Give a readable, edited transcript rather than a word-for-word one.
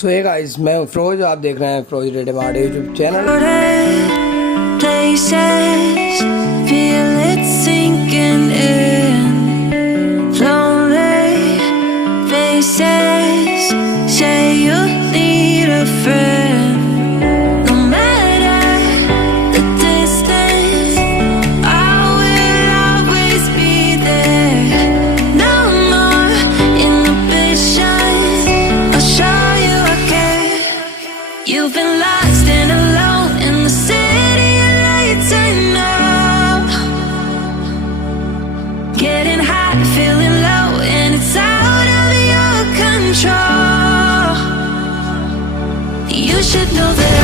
सो hey guys, मैं हूं फिरोज, आप देख रहे हैं Firoz radium art YouTube channel. Places, feel it sinking in. Lonely faces, say you need a friend. No matter the distance, I will always be there. No more inhibition, I'll show you I care. You've been lost and alone in the city of lights, I know. Getting high, feeling low, and it's out of your control. You should know that